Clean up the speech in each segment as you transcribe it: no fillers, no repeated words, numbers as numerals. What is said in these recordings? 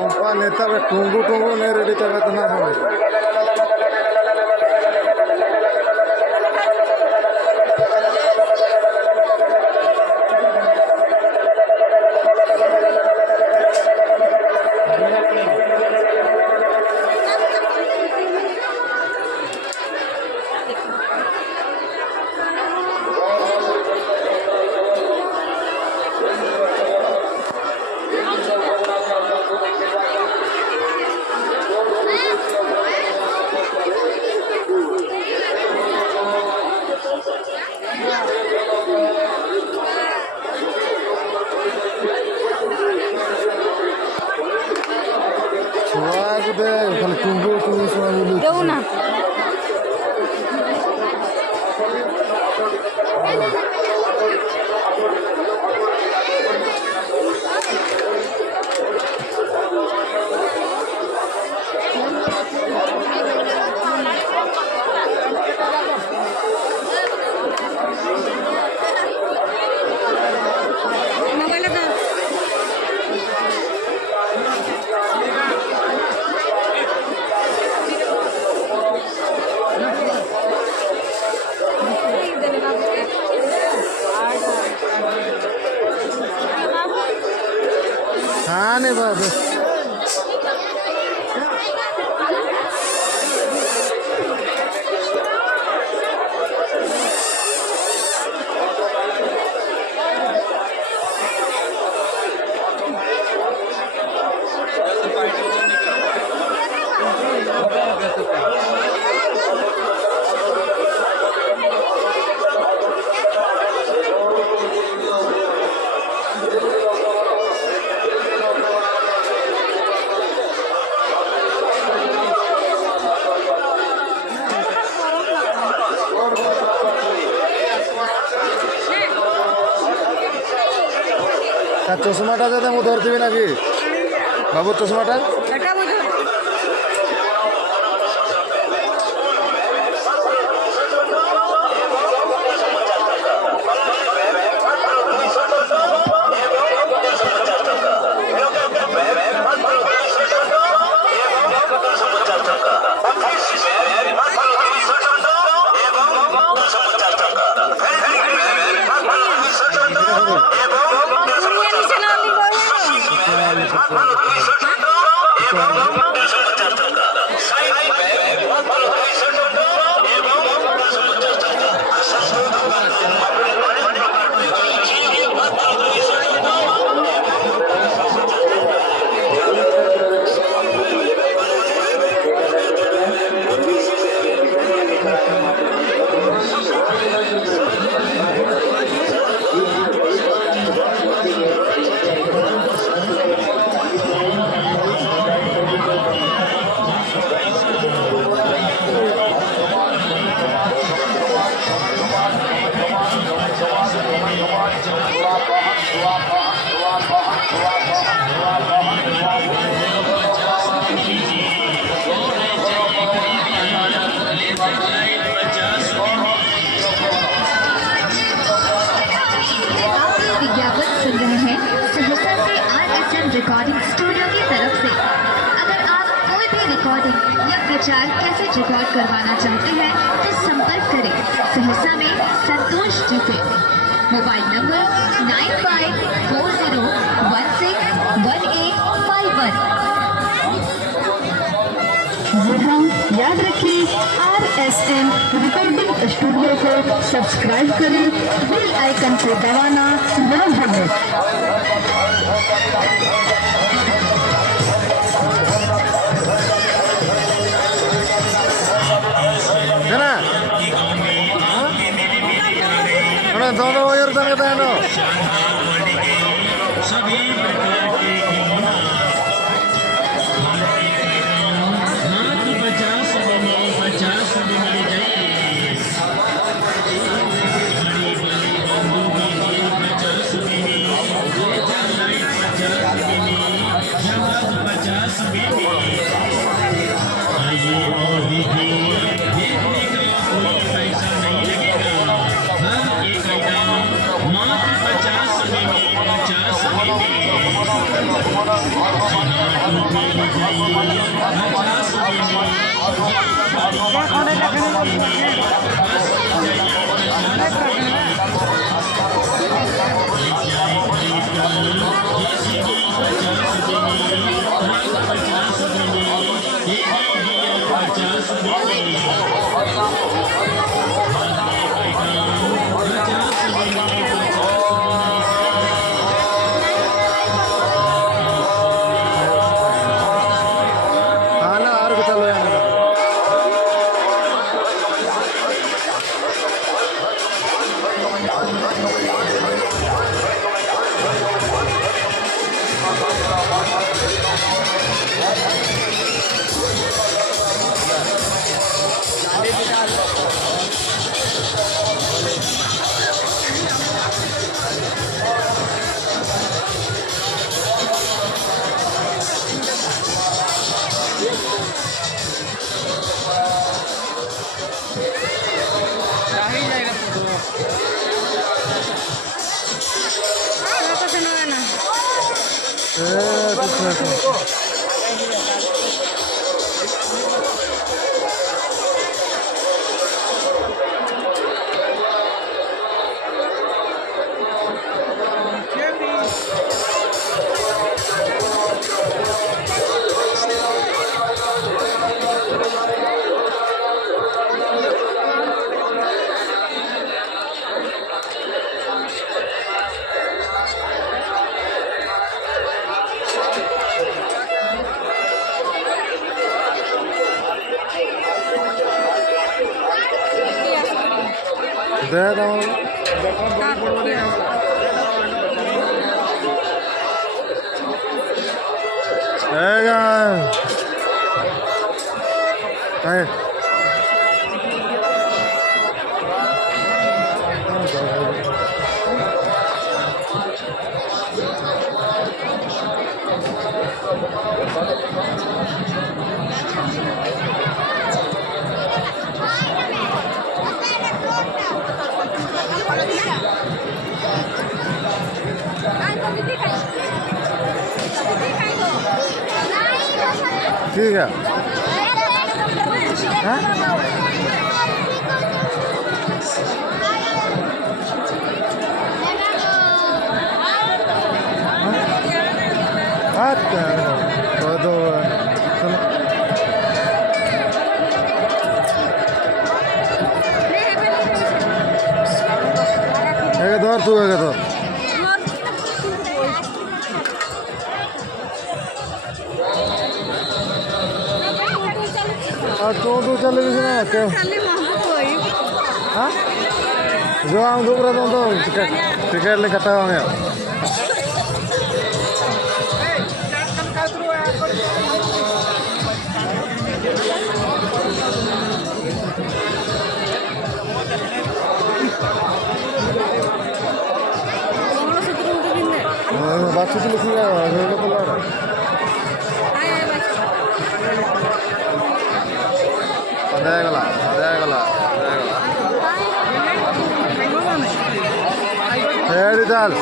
Kompa neta be tunggu ne ready tengah tengah mana. Kalau tunggu semua dulu. Jauh nak. हाँ नहीं बात চশমাটা যাতে আমি ধরে দিবি নাকি বাবুর চশমাটা प्रचार कैसेट रिकॉर्ड करवाना चाहते हैं तो संपर्क करें सहरसा में संतोष जी से। Mobile number 9540161851। हाँ, याद रखिए RSM रिकॉर्डिंग स्टूडियो को सब्सक्राइब करें, बेल आइकन को दबाना न भूलें। दोनों वगैरह तक बताया सभी प्रकार के खिलौना हाथ 50 में 50 में मिल जाएंगे। बड़ी बड़ी बंदूक भी 50 में, लेजर लाइट 50 में, जवाब 50 में। आइए और देखिए, देखने का कोई पैसा नहीं लगेगा। हर एक आइटम मात्र 50 में 50 में। दे दो ठीक है। धर तू है तो तो चले क्यों हाँ जो हम दुख रहे तो टिकट ले कटा होंगे बात तो लिखिएगा अदायगला ಹೇಳಿ ಚಾಲ್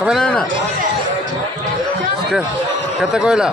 Kami na na. Kete ko ila.